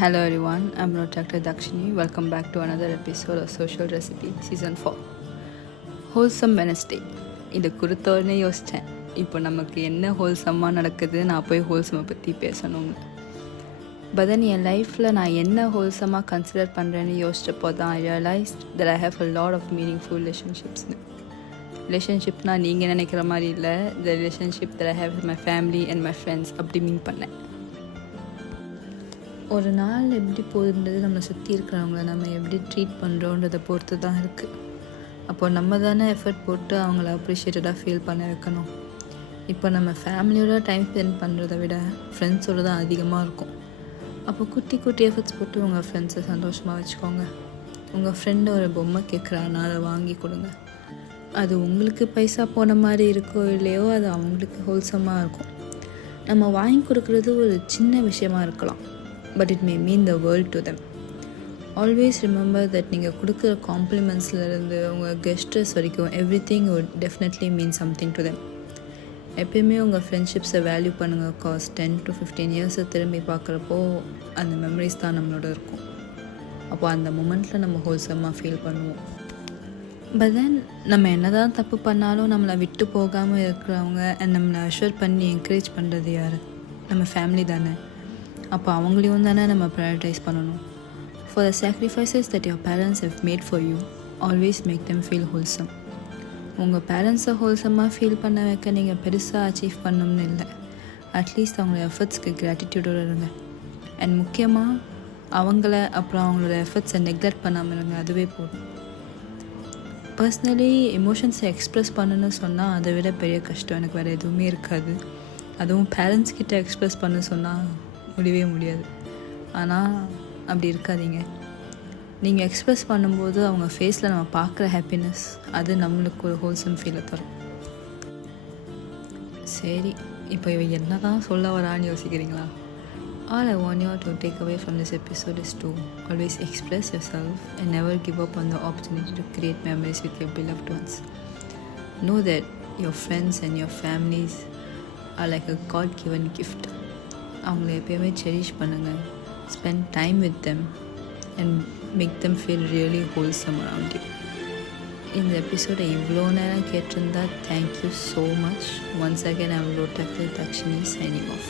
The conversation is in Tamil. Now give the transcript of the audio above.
Hello everyone, I'm Dr. Dakshini. Welcome back to another episode of Social Recipe Season 4. Wholesome Wednesday. இது கொடுத்தோடனே யோசித்தேன், இப்போ நமக்கு என்ன ஹோல்சம்மாக நடக்குது, நான் போய் ஹோல்சமை பற்றி பேசணும்னு. பட் தென் என் லைஃப்பில் நான் என்ன ஹோல்சமாக கன்சிடர் பண்ணுறேன்னு யோசிச்சப்போ தான் I realised that I have a lot of meaningful ரிலேஷன்ஷிப்ஸ்னு. ரிலேஷன்ஷிப்னால் நீங்கள் நினைக்கிற மாதிரி இல்லை, the relationship that I have with my family and my friends அப்படி மீன் பண்ணேன். ஒரு நாள் எப்படி போகுதுன்றது நம்மளை சுற்றி இருக்கிறவங்கள நம்ம எப்படி ட்ரீட் பண்ணுறோன்றதை பொறுத்து தான் இருக்குது. அப்போது நம்ம தானே எஃபர்ட் போட்டு அவங்கள அப்ரிஷியேட்டடாக ஃபீல் பண்ண வைக்கணும். இப்போ நம்ம ஃபேமிலியோட டைம் ஸ்பெண்ட் பண்ணுறதை விட ஃப்ரெண்ட்ஸோடு தான் அதிகமாக இருக்கும். அப்போ குட்டி குட்டி எஃபர்ட்ஸ் போட்டு உங்கள் ஃப்ரெண்ட்ஸை சந்தோஷமாக வச்சுக்கோங்க. உங்கள் ஃப்ரெண்டு ஒரு பொம்மை கேட்குறான்னா அதை வாங்கி கொடுங்க. அது உங்களுக்கு பைசா போன மாதிரி இருக்கோ இல்லையோ, அது அவங்களுக்கு ஹோல்சமாக இருக்கும். நம்ம வாங்கி கொடுக்குறது ஒரு சின்ன விஷயமா இருக்கலாம், but it may mean the world to them. Always remember that நீங்கள் கொடுக்குற காம்ப்ளிமெண்ட்ஸ்லேருந்து உங்கள் கெஸ்டர்ஸ் வரைக்கும் everything would definitely mean something to them. எப்பயுமே உங்கள் ஃப்ரெண்ட்ஷிப்ஸை வேல்யூ பண்ணுங்கள். காஸ் 10 to 15 இயர்ஸை திரும்பி பார்க்குறப்போ அந்த மெமரிஸ் தான் நம்மளோட இருக்கும். அப்போ அந்த மொமெண்ட்டில் நம்ம ஹோல்சமாக ஃபீல் பண்ணுவோம். பட் தென் நம்ம என்ன தான் தப்பு பண்ணாலும் நம்மளை விட்டு போகாமல் இருக்கிறவங்க அண்ட் நம்மளை அஷ்யூர் பண்ணி என்கரேஜ் பண்ணுறது யார்? நம்ம ஃபேமிலி தானே. அப்போ அவங்களையும் தானே நம்ம ப்ரையாரிட்டைஸ் பண்ணணும். For the sacrifices that your parents have made for you, always make them feel wholesome. உங்கள் பேரண்ட்ஸை ஹோல்சமாக ஃபீல் பண்ண வைக்க நீங்கள் பெருசாக அச்சீவ் பண்ணணும்னு இல்லை, அட்லீஸ்ட் அவங்களோட எஃபர்ட்ஸ்க்கு கிராட்டிடியூடோடு இருங்க. அண்ட் முக்கியமாக அவங்கள அப்புறம் அவங்களோட எஃபர்ட்ஸை நெக்லெக்ட் பண்ணாமல் இருங்க, அதுவே போதும். பர்சனலி எமோஷன்ஸை எக்ஸ்ப்ரெஸ் பண்ணணுன்னு சொன்னால் அதை விட பெரிய கஷ்டம் எனக்கு வேறு எதுவுமே இருக்காது. அதுவும் பேரண்ட்ஸ் கிட்ட எக்ஸ்ப்ரெஸ் பண்ண சொன்னால் முடியவே முடியாது. ஆனால் அப்படி இருக்காதீங்க. நீங்கள் எக்ஸ்ப்ரெஸ் பண்ணும்போது அவங்க ஃபேஸில் நம்ம பார்க்குற ஹாப்பினஸ் அது நம்மளுக்கு ஒரு ஹோல்சம் ஃபீலை தரும். சரி, இப்போ இவ என்ன தான் சொல்ல வரான்னு யோசிக்கிறீங்களா? All I want you to take away from this episode is to always express yourself and never give up on the opportunity to create memories with your beloved ones. Know that your friends and your families are like a God-given gift. அவங்கள எப்பயுமே செரிஷ் பண்ணுங்கள். Spend time with them and make them feel really wholesome around you. இந்த எபிசோடை இவ்வளோ நேரம் கேட்டிருந்தா thank you so much. Once again I will Dr. Dakshini signing off.